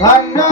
ভাঙা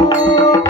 thank you.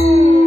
Ooh.